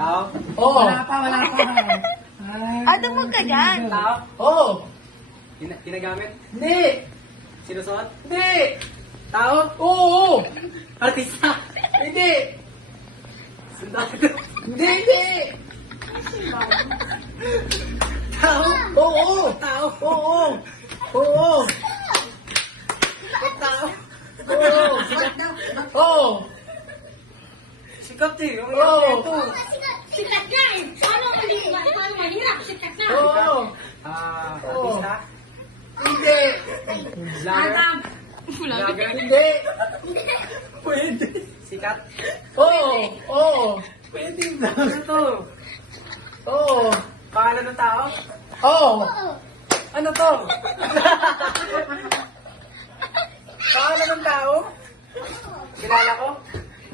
Tao? Oo. Wala pa. Dumog ka dyan. Tao? Oo. Ginagamit? Hindi. Sinusuot? Hindi. Tao? Oo. Artista? Hindi. Sundalo? Hindi. Tao? Oo. Tao? Oo. Oo. Tao? Oo. Oo. Sikat eh. Ang Oo. hirap nito. Sikat na eh. Paano mahirap? Sikat na. Oo. Artista? Hindi. Vlogger? Vlogger? Hindi. Pwede. Sikat? Oo. Oo. Pwede na. Ano to? Oo. Pangalan ng tao? Oo. Ano to? Pangalan ng tao? Kilala ko?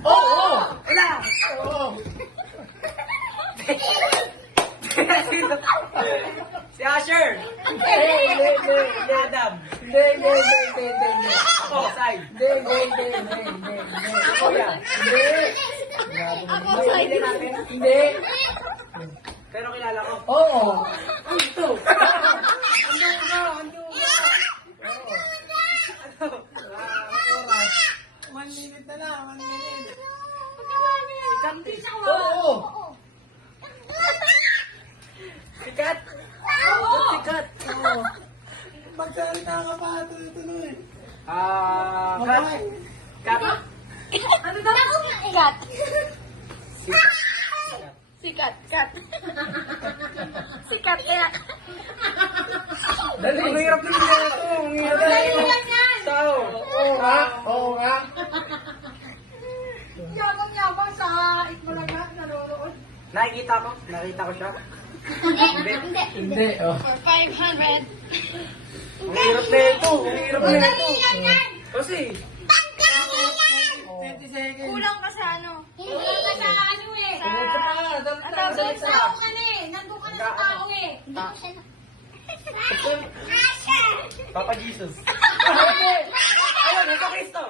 Oo. Wala! Oo. Si Asher! Hindi. Adam! Hindi. Ako, Sai! Hindi. Ako yan! Hindi. Pamilya natin. Hindi. Pero kilala ko. Oo. Ito! Ando ka! Ano? 1 minute na lang. 1 minute. Sikat eh. Oo. Sikat! Sikat! Magsalita ka pa. Tuloy. Kat! Kat! Ano daw? Sikat. Sikat. Sikat. Kat. Sikat kaya. Dali. Ang hirap naman na ito. Ang hirap na ito. Tao. Oo nga. Oo nga. Yabang sa Itbulaga. Nanonood. Nakikita ko? Nakita ko siya? Hindi. Oh. 500. Ang hirap na ito. Ang hirap na ito. Kasi, 20 seconds. Kulang ka sa ano? Hindi ka sa ano eh. Pumunta pa. Dali. Sa tao ka na eh. Nandun ka na sa tao eh. Papa Jesus. Ayun, ito Kristo.